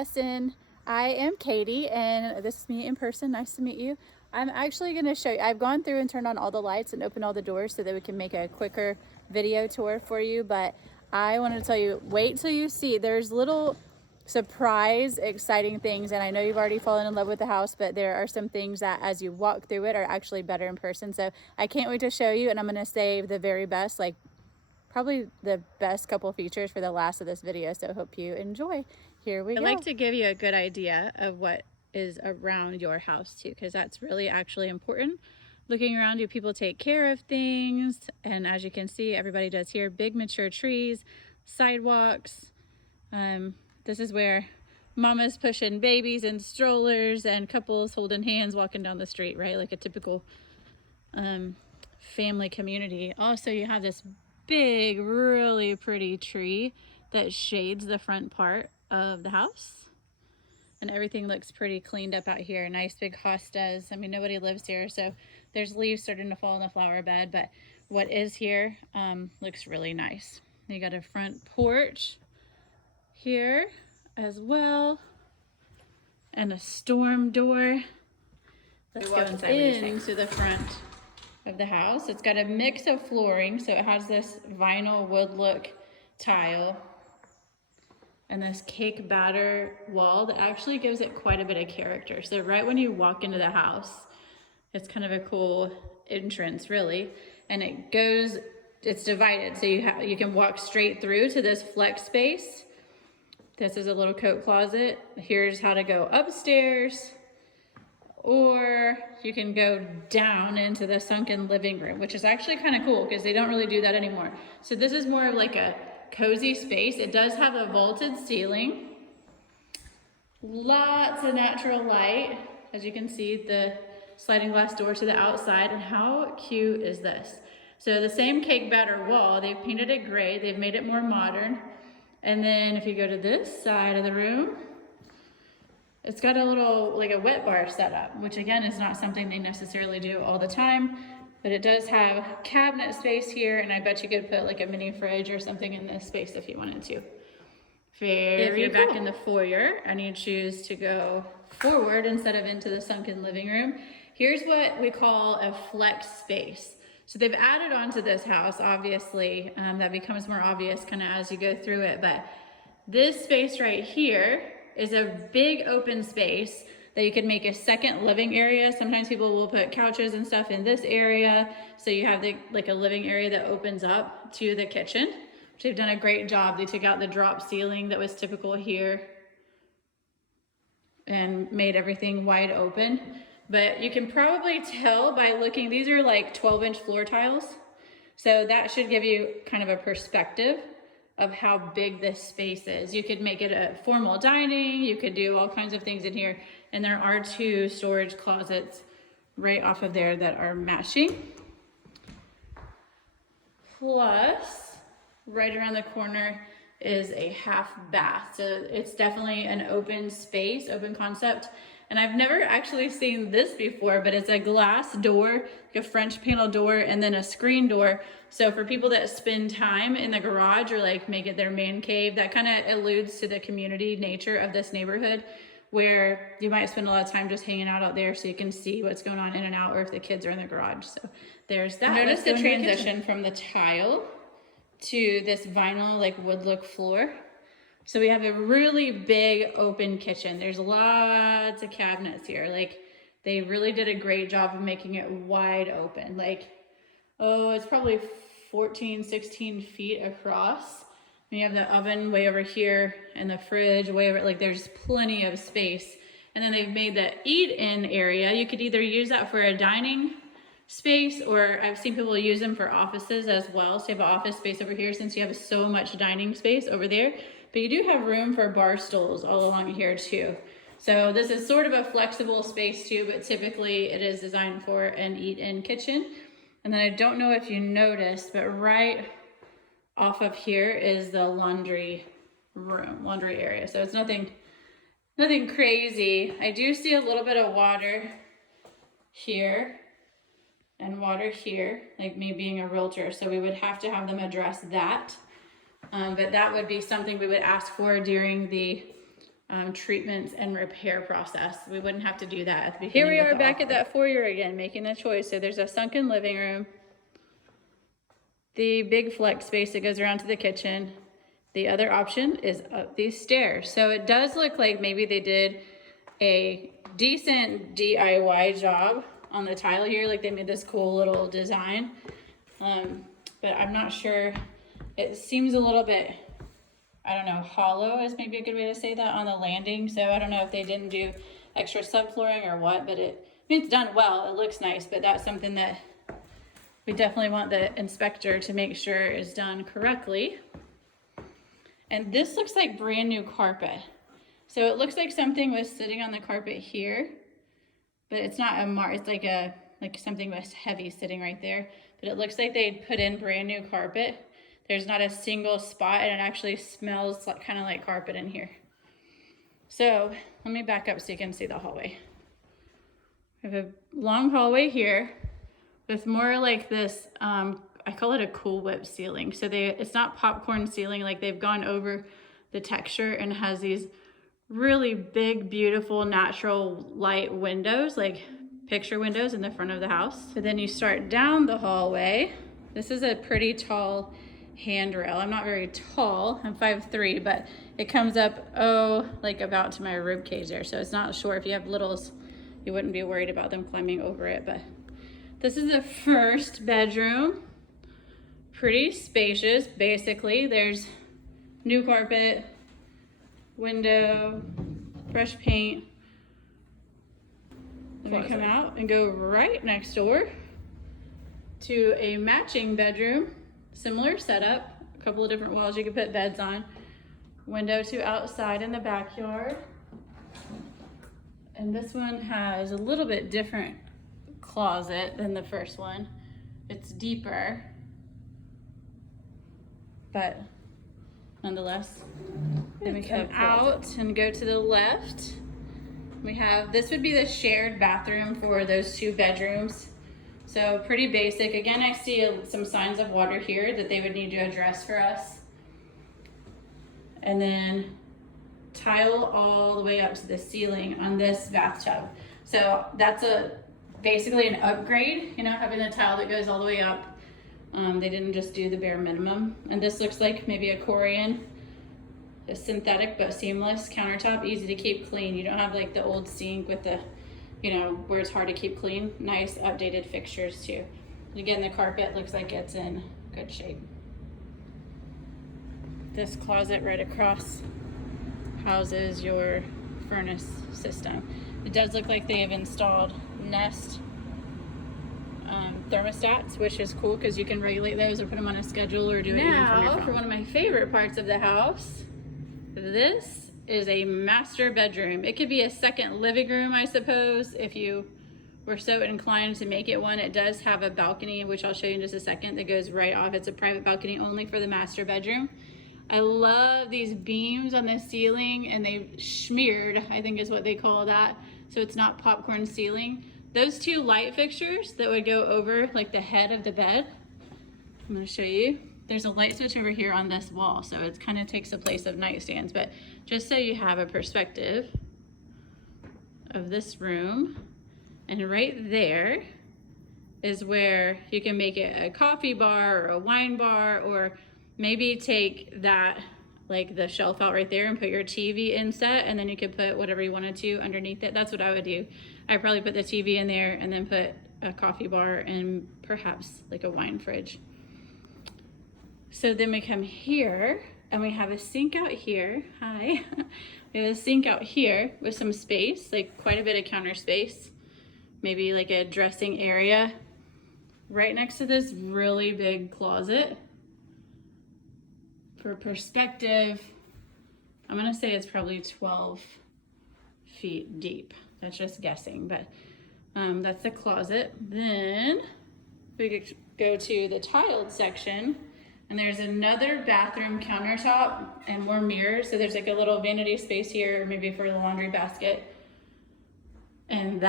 Lesson. I am Katie and this is me in person. Nice to meet you. I'm actually going to show you, I've gone through and turned on all the lights and opened all the doors so that we can make a quicker video tour for you, but I wanted to tell you, wait till you see, there's little surprise exciting things, and I know you've already fallen in love with the house, but there are some things that as you walk through it are actually better in person. So I can't wait to show you, and I'm going to save the very best, like probably the best couple features for the last of this video, so hope you enjoy. Here we go. I'd like to give you a good idea of what is around your house too, because that's really actually important. Looking around you, people take care of things, and as you can see, everybody does here. Big mature trees, sidewalks. This is where mama's pushing babies in strollers and couples holding hands walking down the street, right? Like a typical family community. Also, you have this big, really pretty tree that shades the front part of the house, and everything looks pretty cleaned up out here. Nice big hostas. I mean, nobody lives here, so there's leaves starting to fall in the flower bed, but what is here looks really nice. You got a front porch here as well, and a storm door. Let's go inside into the front of the house. It's got a mix of flooring, so it has this vinyl wood look tile and this cake batter wall that actually gives it quite a bit of character. So right when you walk into the house, it's kind of a cool entrance really, and it's divided, so you can walk straight through to this flex space. This is a little coat closet. Here's how to go upstairs, or you can go down into the sunken living room, which is actually kind of cool because they don't really do that anymore. So this is more of like a cozy space. It does have a vaulted ceiling, lots of natural light. As you can see, the sliding glass door to the outside. And how cute is this? So the same cake batter wall, they've painted it gray, they've made it more modern. And then if you go to this side of the room, it's got a little, like a wet bar set up, which again is not something they necessarily do all the time, but it does have cabinet space here, and I bet you could put like a mini fridge or something in this space if you wanted to. If you're back in the foyer and you choose to go forward instead of into the sunken living room, here's what we call a flex space. So they've added on to this house, obviously, that becomes more obvious kind of as you go through it, but this space right here is a big open space that you could make a second living area. Sometimes people will put couches and stuff in this area, so you have like a living area that opens up to the kitchen, which they've done a great job. They took out the drop ceiling that was typical here and made everything wide open. But you can probably tell by looking, these are like 12-inch floor tiles, so that should give you kind of a perspective of how big this space is. You could make it a formal dining, you could do all kinds of things in here, and there are 2 storage closets right off of there that are matching. Plus, right around the corner is a half bath. So it's definitely an open space, open concept. And I've never actually seen this before, but it's a glass door, like a French panel door, and then a screen door. So for people that spend time in the garage or like make it their man cave, that kind of alludes to the community nature of this neighborhood, where you might spend a lot of time just hanging out there so you can see what's going on in and out, or if the kids are in the garage. So there's that. Notice the transition from the tile to this vinyl like wood look floor. So we have a really big open kitchen. There's lots of cabinets here. Like, they really did a great job of making it wide open. Like, oh, it's probably 14, 16 feet across. And you have the oven way over here and the fridge way over, like there's plenty of space. And then they've made the eat-in area. You could either use that for a dining space, or I've seen people use them for offices as well. So you have an office space over here since you have so much dining space over there. But you do have room for bar stools all along here too. So this is sort of a flexible space too, but typically it is designed for an eat-in kitchen. And then I don't know if you noticed, but right off of here is the laundry room, laundry area. So it's nothing crazy. I do see a little bit of water here and water here, like me being a realtor. So we would have to have them address that. But that would be something we would ask for during the treatments and repair process. We wouldn't have to do that at the beginning. Here we are back at that foyer again, making the choice. So there's a sunken living room, the big flex space that goes around to the kitchen. The other option is up these stairs. So it does look like maybe they did a decent DIY job on the tile here. Like they made this cool little design. But I'm not sure. It seems a little bit, I don't know, hollow is maybe a good way to say that on the landing. So I don't know if they didn't do extra subflooring or what, but it's done well. It looks nice, but that's something that we definitely want the inspector to make sure is done correctly. And this looks like brand new carpet. So it looks like something was sitting on the carpet here, but it's not a mark. It's like something was heavy sitting right there. But it looks like they put in brand new carpet. There's not a single spot, and it actually smells like, kind of like carpet in here. So let me back up so you can see the hallway. We have a long hallway here with more like this, I call it a Cool Whip ceiling. So it's not popcorn ceiling, like they've gone over the texture and has these really big, beautiful, natural light windows, like picture windows in the front of the house. So then you start down the hallway. This is a pretty tall handrail. I'm not very tall, I'm 5'3", but it comes up, like about to my rib cage there. So it's not short. If you have littles, you wouldn't be worried about them climbing over it. But this is the first bedroom. Pretty spacious, basically. There's new carpet, window, fresh paint. Then we come out and go right next door to a matching bedroom. Similar setup, a couple of different walls you can put beds on. Window to outside in the backyard. And this one has a little bit different closet than the first one. It's deeper, but nonetheless. Then we come out and go to the left. We have, this would be the shared bathroom for those 2 bedrooms. So pretty basic. Again, I see some signs of water here that they would need to address for us. And then tile all the way up to the ceiling on this bathtub. So that's basically an upgrade, having the tile that goes all the way up. They didn't just do the bare minimum. And this looks like maybe a Corian, a synthetic but seamless countertop, easy to keep clean. You don't have like the old sink with the, where it's hard to keep clean. Nice updated fixtures too. And again, the carpet looks like it's in good shape. This closet right across houses your furnace system. It does look like they have installed Nest thermostats, which is cool because you can regulate those or put them on a schedule or do it even from your phone. For one of my favorite parts of the house, this is a master bedroom. It could be a second living room, I suppose, if you were so inclined to make it one. It does have a balcony, which I'll show you in just a second, that goes right off. It's a private balcony only for the master bedroom. I love these beams on the ceiling, and they've smeared, I think is what they call that, so it's not popcorn ceiling. Those 2 light fixtures that would go over like the head of the bed, I'm going to show you. There's a light switch over here on this wall, so it kind of takes the place of nightstands, but just so you have a perspective of this room. And right there is where you can make it a coffee bar or a wine bar, or maybe take that, like the shelf out right there, and put your TV inset, and then you could put whatever you wanted to underneath it. That's what I would do. I'd probably put the TV in there and then put a coffee bar and perhaps like a wine fridge. So then we come here and we have a sink out here. Hi. We have a sink out here with some space, like quite a bit of counter space. Maybe like a dressing area right next to this really big closet. For perspective, I'm gonna say it's probably 12 feet deep. That's just guessing, but that's the closet. Then we could go to the tiled section, and there's another bathroom countertop and more mirrors. So there's like a little vanity space here, maybe for the laundry basket. And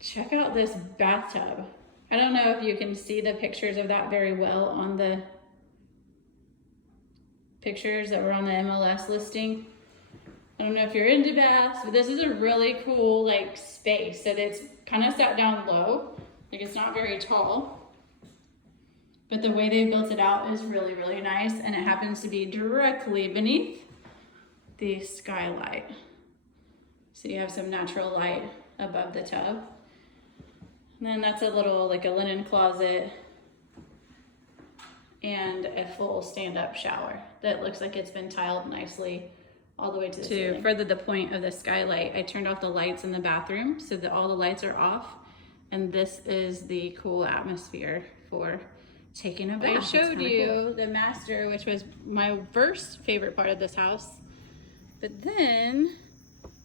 check out this bathtub. I don't know if you can see the pictures of that very well on the pictures that were on the MLS listing, I don't know if you're into baths, but this is a really cool like space. So it's kind of sat down low, like it's not very tall. But the way they built it out is really, really nice. And it happens to be directly beneath the skylight. So you have some natural light above the tub. And then that's a little, like a linen closet and a full stand-up shower that looks like it's been tiled nicely all the way to the ceiling. To further the point of the skylight, I turned off the lights in the bathroom so that all the lights are off. And this is the cool atmosphere for taking a bath. I showed you cool. The master, which was my first favorite part of this house. But then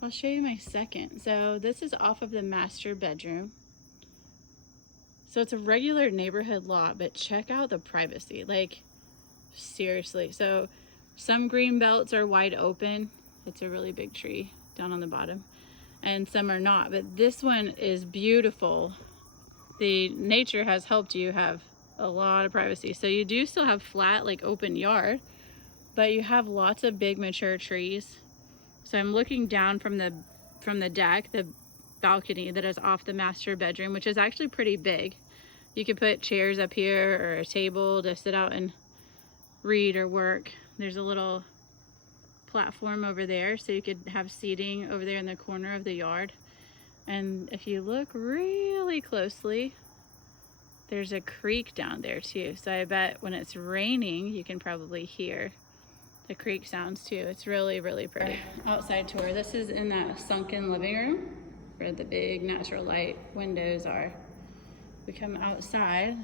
I'll show you my second. So this is off of the master bedroom. So it's a regular neighborhood lot, but check out the privacy, like seriously. So some green belts are wide open. It's a really big tree down on the bottom, and some are not, but this one is beautiful. The nature has helped you have a lot of privacy. So you do still have flat, like open yard, but you have lots of big mature trees. So I'm looking down from the deck, the balcony that is off the master bedroom, which is actually pretty big. You could put chairs up here or a table to sit out and read or work. There's a little platform over there, so you could have seating over there in the corner of the yard. And if you look really closely, there's a creek down there too. So I bet when it's raining, you can probably hear the creek sounds too. It's really, really pretty. Outside tour. This is in that sunken living room where the big natural light windows are. We come outside,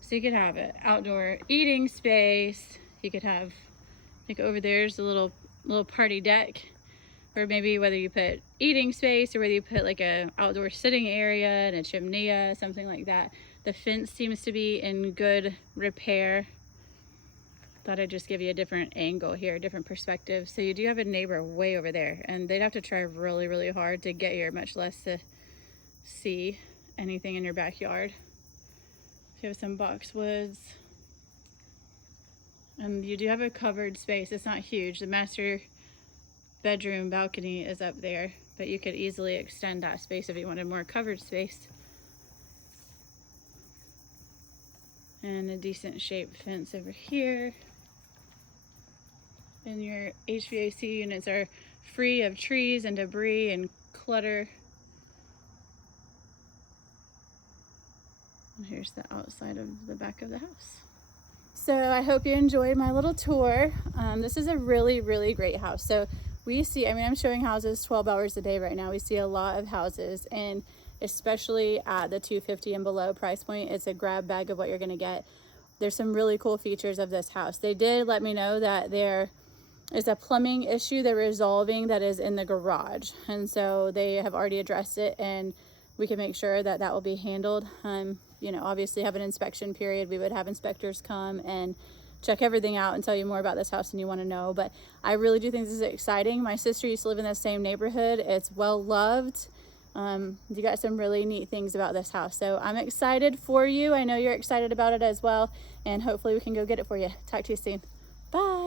so you could have an outdoor eating space. You could have, like over there's a little party deck, or maybe whether you put eating space or whether you put like a outdoor sitting area and a chimney, something like that. The fence seems to be in good repair. Thought I'd just give you a different angle here, a different perspective. So you do have a neighbor way over there, and they'd have to try really, really hard to get here, much less to see anything in your backyard. So you have some boxwoods. And you do have a covered space. It's not huge. The master bedroom balcony is up there, but you could easily extend that space if you wanted more covered space. And a decent shaped fence over here. And your HVAC units are free of trees and debris and clutter. And here's the outside of the back of the house. So I hope you enjoyed my little tour. This is a really, really great house. So we see, I mean, I'm showing houses 12 hours a day right now. We see a lot of houses, and especially at the $250 and below price point, it's a grab bag of what you're gonna get. There's some really cool features of this house. They did let me know that there is a plumbing issue they're resolving that is in the garage. And so they have already addressed it, and we can make sure that that will be handled. You know, obviously have an inspection period. We would have inspectors come and check everything out and tell you more about this house than you want to know. But I really do think this is exciting. My sister used to live in the same neighborhood. It's well loved. You got some really neat things about this house. So I'm excited for you. I know you're excited about it as well. And hopefully we can go get it for you. Talk to you soon. Bye.